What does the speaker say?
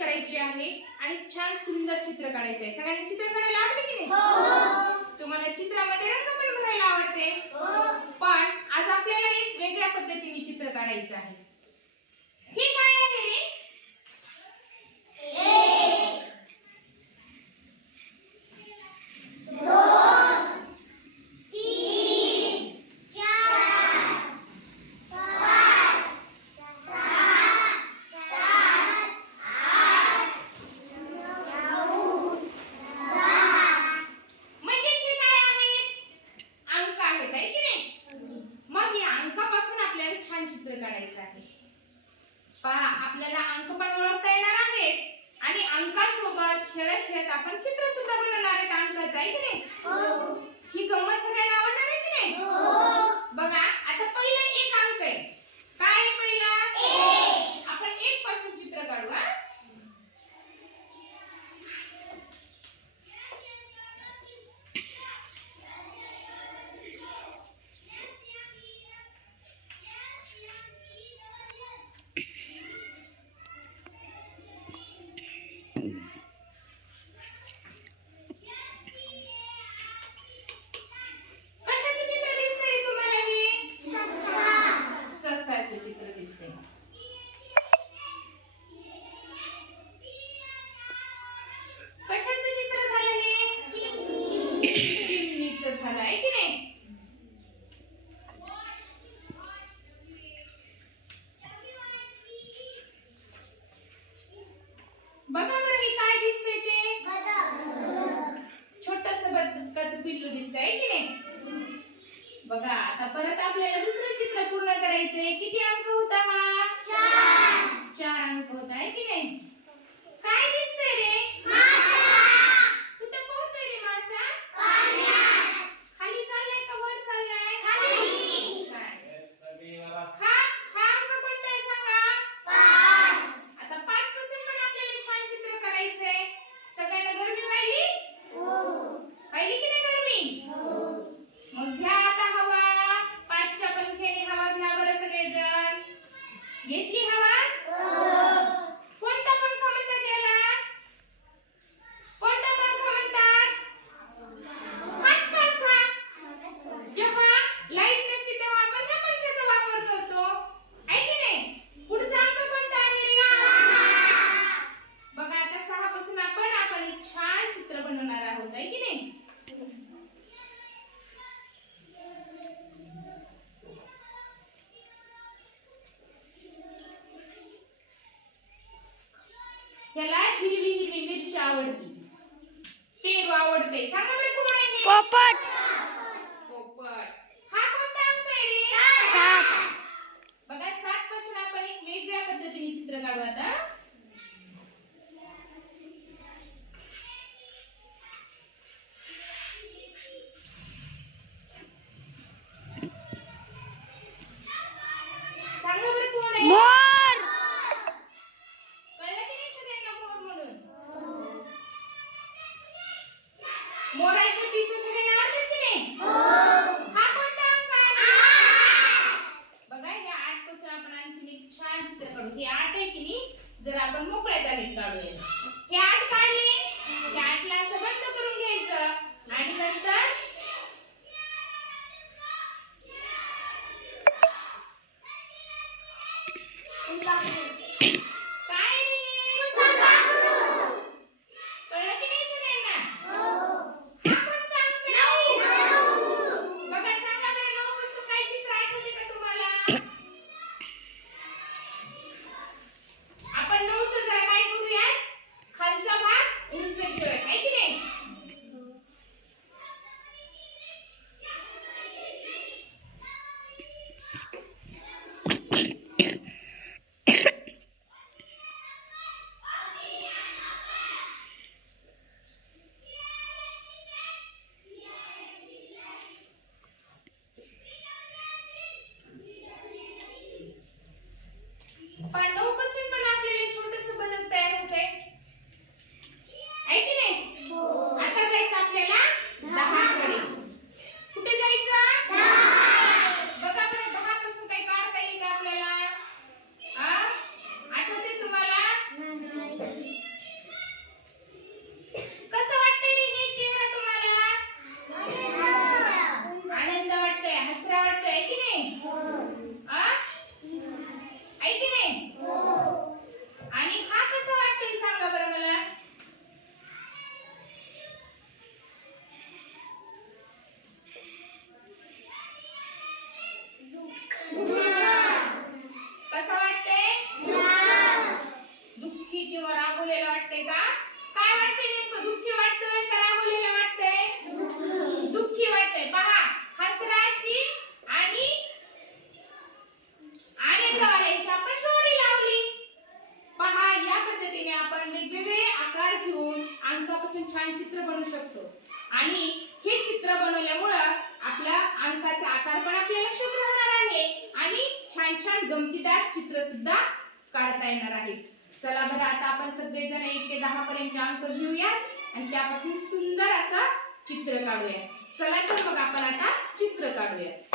करायची आहे आणि छान सुंदर चित्र काढायचं आहे सगळ्यांना चित्र काढायला आवडते की नाही? तुम्हाला चित्रामध्ये रंग पण भरायला आवडते. पण आज आपल्याला एक वेगळ्या पद्धतीने चित्र काढायचं आहे हे काय आहे रे म्हणजे हे काय आहे अंक आहेत आहे की नाही मग या अंकापासून आपल्याला छान चित्र काढायचं आहे पहा आपल्याला अंक पण ओळखता येणार आहेत आणि अंकासोबत खेळत खेळत आपण चित्र सुद्धा बनवणार आहेत. अंकाचं आहे की नाही? ही. गंमत सगळ्यांना आवडणार आहे की नाही? बघा आता पहिलं एक अंक आहे काय आहे पहिला आपण एक पासून चित्र काढू हा कशाचं चित्र दिसतंय तुम्हाला हे ससाचं चित्र दिसते. कशाचं चित्र झालं हे? चिमणीचं झालं आहे की नाही? बघा बरं हे काय दिसतंय ते? छोटस बदकाचं पिल्लू दिसतंय की नाही? बघा आता परत आपल्याला दुसरं चित्र पूर्ण करायचंय. किती अंक होता हा? चार. अंक होता आहे की नाही काय दिसतंय रे कुठं पोहतोय रे मासा खाली चाललाय का वर चाललाय छान. हा हा अंक कोणता आहे सांगा आता पाच पासून पण आपल्याला छान चित्र करायचंय सगळ्यांना गरमी पाहिली पाहिली की नाही गरमी मग घ्या आता हवा पाठच्या पंख्याने हवा घ्या बरं सगळेजण घेतली हवा कोणता पंखा म्हणतात याला कोणता पंखा म्हणतात हात पंखा जेव्हा लाइट नसते तेव्हा आपण ह्या पंख्याचा वापर करतो आहे की नाही पुढचा अंक कोणता आहे रे बघा आता सहा पासून आपण आपण एक छान चित्र बनवणार आहोत आहे की नाही ह्याला हिरवी हिरवी मिरची आवडती. पेरू आवडते सांगा बरं कोण आहे? पोपट. पोपट. हा कोणता अंक आहे रे? बघा सात पासून आपण एक वेगळ्या पद्धतीने चित्र काढू आता. Pai, não वाटते का? काय वाटते नेमकं? दुःखी वाटतंय का रागवलेलं वाटतंय? दुःखी वाटतंय. पहा हसराची आणि आनंदवाल्यांची आपण जोडी लावली. पहा या पद्धतीने आपण वेगवेगळे आकार घेऊन अंकापासून छान चित्र बनवू शकतो. आणि हे चित्र बनवल्यामुळं आपला अंकाचा आकार पण आपल्या लक्षात राहणार आहे आणि छान छान गमतीदार चित्र सुद्धा काढता येणार आहे. चला बरं आता आपण सगळेजण एक ते दहा पर्यंत अंक घेऊयात आणि त्यापासून सुंदर असं चित्र काढूया चला तर मग आपण आता चित्र काढूया